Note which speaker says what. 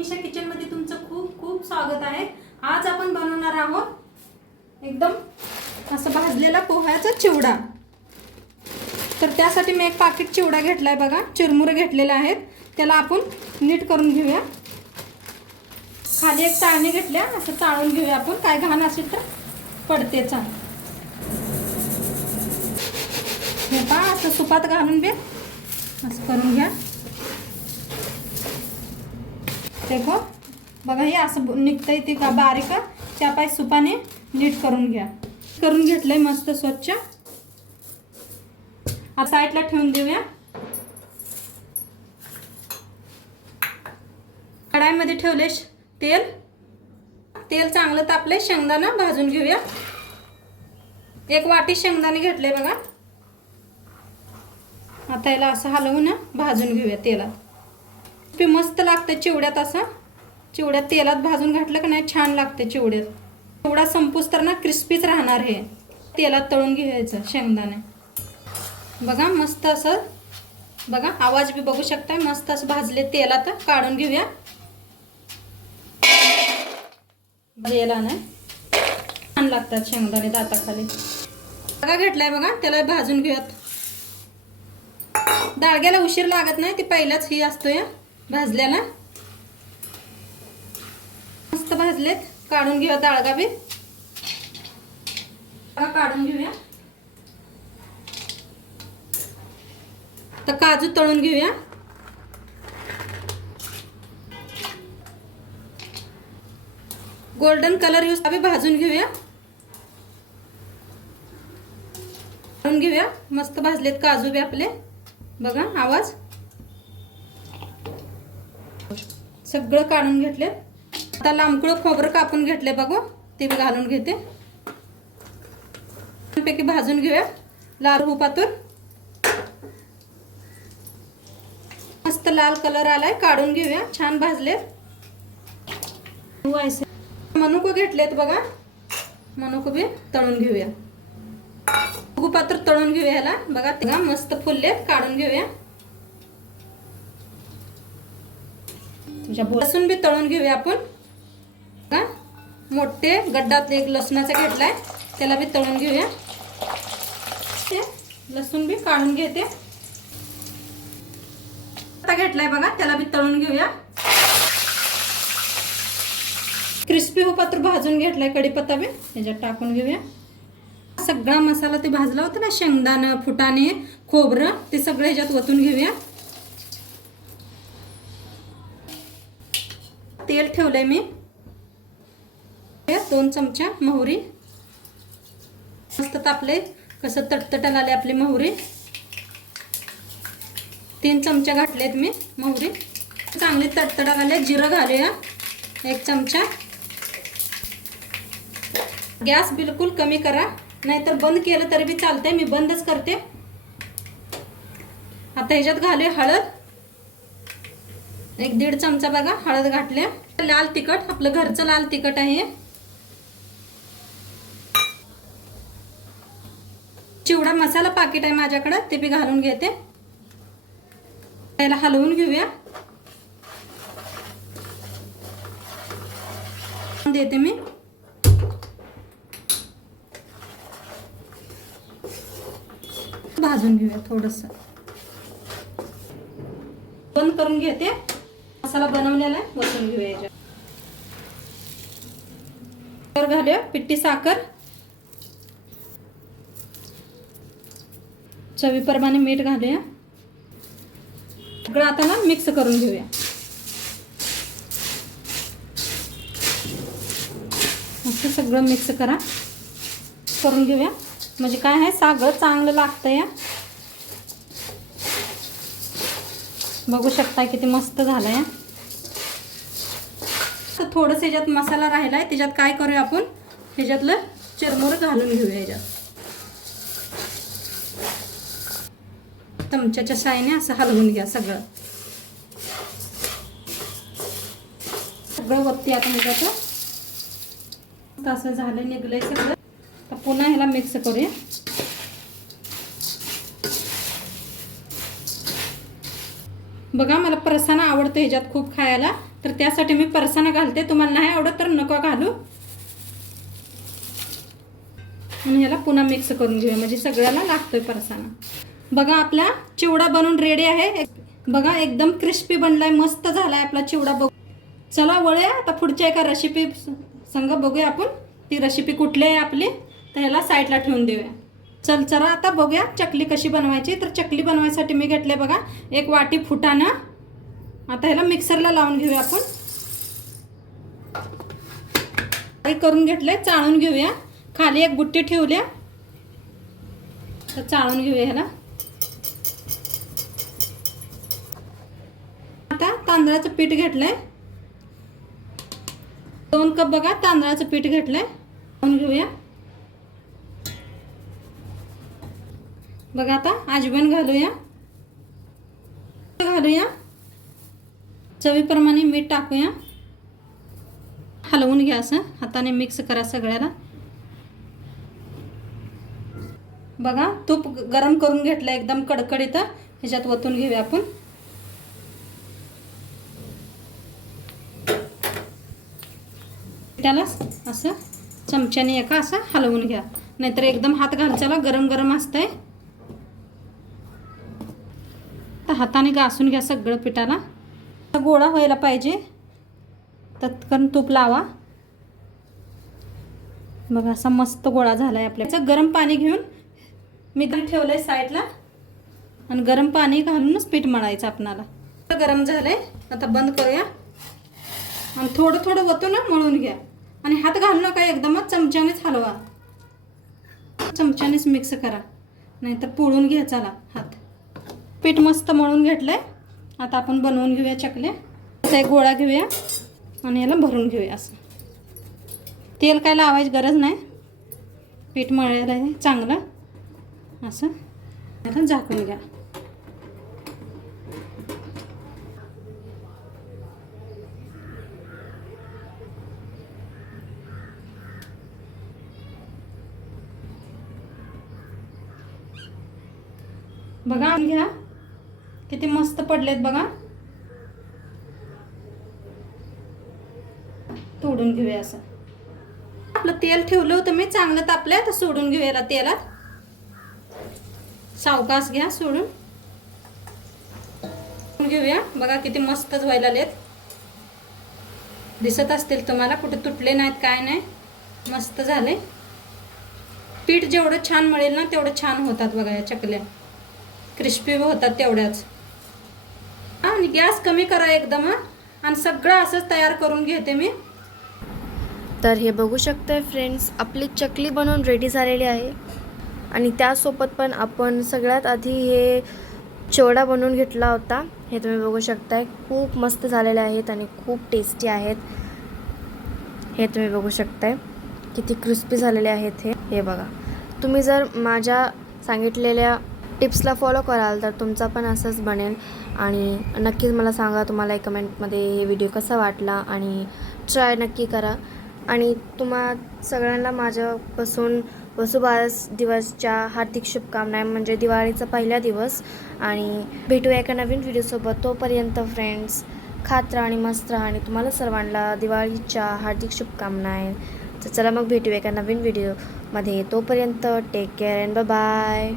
Speaker 1: मनीषा किचनमध्ये तुमचं खूप खूप स्वागत आहे. आज आपण बनवणार आहोत एकदम असं भाजलेला पोह्याचा चिवडा. तर त्यासाठी मी एक पाकिट चिवडा घेतलाय बघा. चिरमुरे घेतलेले आहेत. त्याला आपण नीट करून घेऊया. खाली एक चाळणी घेतल्या. असं चाळून घेऊया आपण. काय घाण असेल तर पडते चाळ हे पहा असं सुपात घालून बे. असं करून घ्या. देखो बघा हे असं निघतंय ते का बारीक त्या पाय सुपाने नीट करून घ्या. करून घेतलंय मस्त स्वच्छ. आता साईडला ठेवून देऊया. कढाईमध्ये ठेवले तेल. तेल चांगलं तापले शेंगदाणा भाजून घेऊया. एक वाटी शेंगदाणे घेतले बघा. आता याला असं हलवून ना भाजून घेऊया तेलात. ते मस्त लागतं चिवड्यात असं. चिवड्यात तेलात भाजून घातलं का नाही छान लागते चिवड्यात. चिवडा संपूस तर ना क्रिस्पीच राहणार हे. तेलात तळून घ्यायचं शेंगदाणे. बघा मस्त असं. बघा आवाज बी बघू शकताय मस्त असं भाजले तेलात काढून घेऊया. याला नाही छान लागतात शेंगदाणे दाताखाली. बघा घेतलाय बघा त्याला भाजून घेऊयात. डाळग्याला उशीर लागत नाही ती पहिलाच ही असतो या भाजल्याला मस्त भाजलेत. काढून घेऊया डाळगा बी काढून घेऊया. तर काजू तळून घेऊया. गोल्डन कलर यूज आम्ही भाजून घेऊया. घेऊया. मस्त भाजलेत काजू बी आपले. बघा आवाज. सगळं काढून घेतले. आता लांबकुळं खोबरं कापून घेतले बघू. ते मी घालून घेते. पैकी भाजून घेऊया. लाल उपातून मस्त लाल कलर आलाय. काढून घेऊया. छान भाजले. मनुको घेतलेत बघा. मनुको बी तळून घेऊया. पात्र तळून घेऊया ह्याला. बघा ते मस्त फुललेत. काढून घेऊया. लसूण बी तळून घेऊया आपण. का मोठे गड्डात एक लसणाचा घेतलाय त्याला बी तळून घेऊया. ते लसूण बी काढून घेते. आता घेतलाय बघा त्याला बी तळून घेऊया. क्रिस्पी होपात्र भाजून घेतलाय कढीपत्ता बी त्याच्यात टाकून घेऊया. सगळा मसाला ते भाजला होता ना शेंगदाणं फुटाणे खोबरं ते सगळं ह्याच्यात ओतून घेऊया. तेल ठेवलंय मी. दोन चमचा मोहरी. मस्त तापले कसं तटतटायला आले आपली मोहरी. तीन चमचा घातलेत मी मोहरी. चांगली तडतडा आले. जिरं घालूया. एक चमचा. गॅस बिलकुल कमी करा. नाहीतर बंद केलं तरी बी चालतंय. मी बंदच करते. आता ह्याच्यात घालूया हळद. एक दीड चमचा बघा हळद घातल्या. लाल तिखट आपलं घरचं लाल तिखट आहे. चिवडा मसाला पाकिट आहे माझ्याकडं ते बी घालून घेते. त्याला हलवून घेऊया. देते मी. भाजून घेऊया थोडस. बंद करून घेते. मसाला बनवलेला आहे वसून घेऊया तर घालूया पिट्टी साखर. चवीप्रमाणे मीठ घालूया. सगळं आता ना मिक्स करून घेऊया. मस्त सगळं मिक्स करा. करून घेऊया. म्हणजे काय आहे सागर चांगलं लागतं या बघू शकता किती मस्त झालं या थोडंसं ह्याच्यात मसाला राहिला आहे त्याच्यात काय करूया आपण? ह्याच्यातलं चिरमुरं घालून घेऊया ह्याच्यात. चमच्याच्या साईने असं हलवून घ्या सगळं. सगळं वरती आता ह्याच्यात असं झालं निघलंय सगळं. तर पुन्हा ह्याला मिक्स करूया. बघा मला प्रसाना आवडतं ह्याच्यात खूप खायला. तर त्यासाठी मी परसानं घालते. तुम्हाला नाही आवडत तर नको घालू. आणि ह्याला पुन्हा मिक्स करून घेऊया. म्हणजे सगळ्याला लागतोय परसाना. बघा आपला चिवडा बनवून रेडी आहे. बघा एकदम क्रिस्पी बनलाय. मस्त झालाय आपला चिवडा बघ चला वळूया. आता पुढच्या एका रेसिपी संग बघूया आपण. ती रेसिपी कुठली आहे आपली? तर ह्याला साईडला ठेवून देऊया. चल चला आता बघूया चकली कशी बनवायची. तर चकली बनवायसाठी मी घेतले बघा एक वाटी फुटाणं. आता ह्याला मिक्सरला लावून घेऊया आपण. बारीक करून घेतलंय चाळून घेऊया. खाली एक बुट्टी ठेवल्या. तर चाळून घेऊया ह्याला. आता तांदळाचं पीठ घेतलंय. दोन कप बघा तांदळाचं पीठ घेतलंय. लावून घेऊया. बघा आता आजवण घालूया. घालूया. चवीप्रमाणे मीठ टाकूया. हलवून घ्या असं. हाताने मिक्स करा सगळ्याला. बघा तूप गरम करून घेतलं एकदम कडकडीत. ह्याच्यात ओतून घेऊया आपण. त्याला असं चमच्याने एका असं हलवून घ्या. नाहीतर एकदम हात घालच्याला गरम गरम असतंय. तर हाताने घासून घ्या सगळं पिठाला. गोळा व्हायला पाहिजे. तत्कन तूप लावा. बघा असा मस्त गोळा झाला आहे आपल्याचा गरम पाणी घेऊन मी तर ठेवलं आहे साईडला. आणि गरम पाणी घालूनच पीठ मळायचं आपणाला. गरम झालं आहे आता बंद करूया. आणि थोडं थोडं वतून ना मळून घ्या. आणि हात घालू नका एकदमच चमच्यानेच हलवा. चमच्यानेच मिक्स करा. नाहीतर पोळून घ्या चला हात. पीठ मस्त मळून घेतलं आहे आता आपण बनवून घेऊया चकल्या. असा एक गोळा घेऊया आणि याला भरून घेऊया असं. तेल काय लावायची गरज नाही. पीठ मळायला आहे चांगलं. असं. याला झाकून घ्या. बघा घ्या. किती मस्त पडलेत बघा. तोडून घेऊया असं. आपलं तेल ठेवलं होतं मी चांगलं तापलंय तर सोडून घेऊया तेलात. सावकाश घ्या सोडून. घेऊया. बघा किती मस्तच व्हायला आलेत दिसत असतील तुम्हाला कुठे तुटले नाहीत काय नाही. मस्त झाले. पीठ जेवढं छान मिळेल ना तेवढं छान होतात बघा या चकल्या. क्रिस्पी होतात तेवढ्याच. आणि गॅस कमी करा एकदम आणि सगळं असंच तयार करून घेते मी.
Speaker 2: तर हे बघू शकताय फ्रेंड्स आपली चकली बनवून रेडी झालेली आहे. आणि त्यासोबत पण आपण सगळ्यात आधी हे चिवडा बनवून घेतला होता. हे तुम्ही बघू शकताय खूप मस्त झालेले आहेत आणि खूप टेस्टी आहेत. हे तुम्ही बघू शकताय किती क्रिस्पी झालेले आहेत हे. हे बघा. तुम्ही जर माझ्या सांगितलेल्या टिप्सला फॉलो कराल तर तुमचा पण असंच बनेल. आणि नक्कीच मला सांगा तुम्हाला कमेंटमध्ये हे व्हिडिओ कसा वाटला आणि ट्राय नक्की करा. आणि तुम्हा सगळ्यांना माझ्यापासून वसुबारस दिवसच्या हार्दिक शुभकामना म्हणजे दिवाळीचा पहिला दिवस. आणि भेटूया एका नवीन व्हिडिओसोबत तोपर्यंत फ्रेंड्स खात राहा आणि मस्त राहा. आणि तुम्हाला सर्वांना दिवाळीच्या हार्दिक शुभकामना आहे तर चला मग भेटूया एका नवीन व्हिडिओमध्ये तोपर्यंत टेक केअर अँड बाय